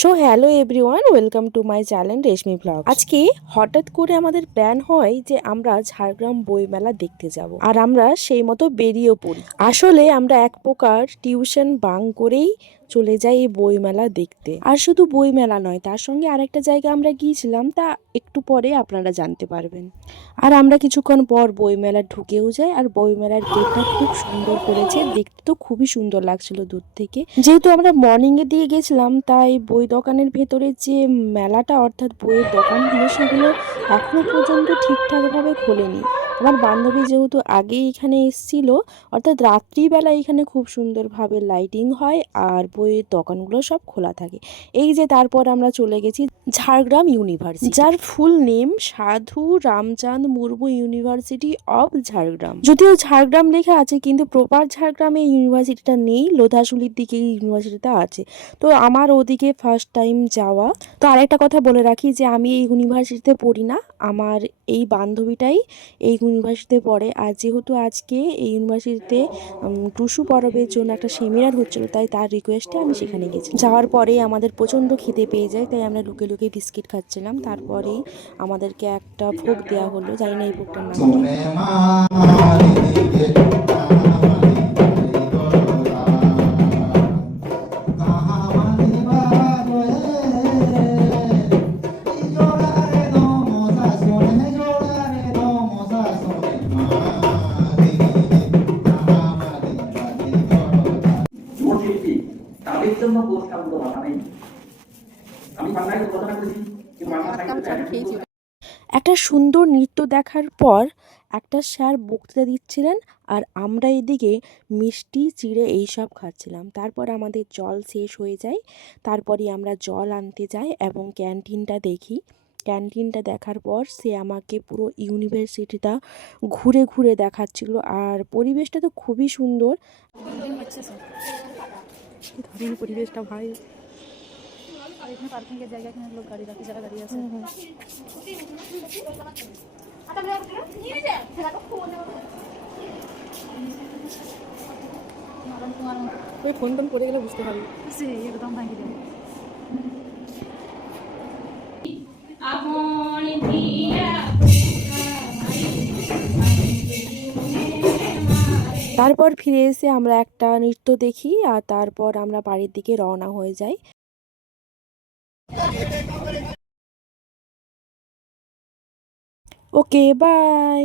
So hello everyone, welcome to my channel reshmi blog. আজকে হঠাৎ করে আমাদের প্ল্যান হয় যে আমরা ঝাড়গ্রাম বইমেলা দেখতে যাব, আর আমরা সেই মতো বেরিয়েও পড়ি। আসলে আমরা এক প্রকার টিউশন বাং করেই চলে যাই এই বইমেলা দেখতে। আর শুধু বইমেলা নয়, তার সঙ্গে আরেকটা জায়গা আমরা গিয়েছিলাম, তা একটু পরে আপনারা জানতে পারবেন। আর আমরা কিছুক্ষণ পর বইমেলা ঢুকেও যাই। আর বইমেলার গেটটা খুব সুন্দর করেছে, দেখতে তো খুবই সুন্দর লাগছিল দূর থেকে। যেহেতু আমরা মর্নিং এর দিকে গেছিলাম, তাই বই দোকানের ভেতরে যে মেলাটা অর্থাৎ বইয়ের দোকানগুলো সেগুলো এখনো পর্যন্ত ঠিকঠাক ভাবে খোলেনি। আমার বান্ধবী যেহেতু আগেই এখানে এসেছিল, অর্থাৎ রাত্রিবেলা এখানে খুব সুন্দরভাবে লাইটিং হয় আর বইয়ের দোকানগুলো সব খোলা থাকে। এই যে তারপর আমরা চলে গেছি ঝাড়গ্রাম ইউনিভার্সিটি, যার ফুল নেম সাধু রামচাঁদ মুর্মু ইউনিভার্সিটি অফ ঝাড়গ্রাম। যদিও ঝাড়গ্রাম লেখা আছে, কিন্তু প্রপার ঝাড়গ্রামে ইউনিভার্সিটিটা নেই, লোধাশুলির দিকে ইউনিভার্সিটিটা আছে। তো আমার ওদিকে ফার্স্ট টাইম যাওয়া। তো আরেকটা কথা বলে রাখি যে আমি এই ইউনিভার্সিটিতে পড়ি না, আমার এই বান্ধবীটাই এই ইউনিভার্সিটিতে পড়ে। আর যেহেতু আজকে এই ইউনিভার্সিটিতে টুসু পরবের জন্য একটা সেমিনার হচ্ছিল, তাই তার রিকোয়েস্টে আমি সেখানে গেছি। যাওয়ার পরেই আমাদের প্রচণ্ড খিদে পেয়ে যায়, তাই আমরা লুকিয়ে লুকিয়ে বিস্কিট খাচ্ছিলাম। তারপরেই আমাদেরকে একটা ভোগ দেওয়া হলো, জানি না এই ভোগটার নাম কি। তাদের জন্য পুরস্কারগুলো বাধা নেই। আমি বাংলায় ঘোষণা করেছি যে বাংলা সাহিত্য একটা সুন্দর নৃত্য দেখার পর একটা স্যার বক্তৃতা দিচ্ছিলেন, আর আমরা এদিকে মিষ্টি চিড়ে এইসব খাচ্ছিলাম। তারপর আমাদের জল শেষ হয়ে যায়, তারপরে আমরা জল আনতে যাই এবং ক্যান্টিনটা দেখি। ক্যান্টিনটা দেখার পর সে আমাকে পুরো ইউনিভার্সিটিটা ঘুরে ঘুরে দেখাচ্ছিল, আর পরিবেশটা তো খুবই সুন্দর। পরিবেশটা ভাই, আর এখানে পার্কিং এর জায়গা, এখানে লোক গাড়ি রাখে, যারা গাড়ি আছে। ওই ফোন টোন পড়ে গেলে বুঝতে পারবি। একদম ভাঙি দেবে। তারপর ফিরে এসে আমরা একটা নৃত্য দেখি, আর তারপর আমরা বাড়ির দিকে রওনা হয়ে যাই। ওকে, বাই।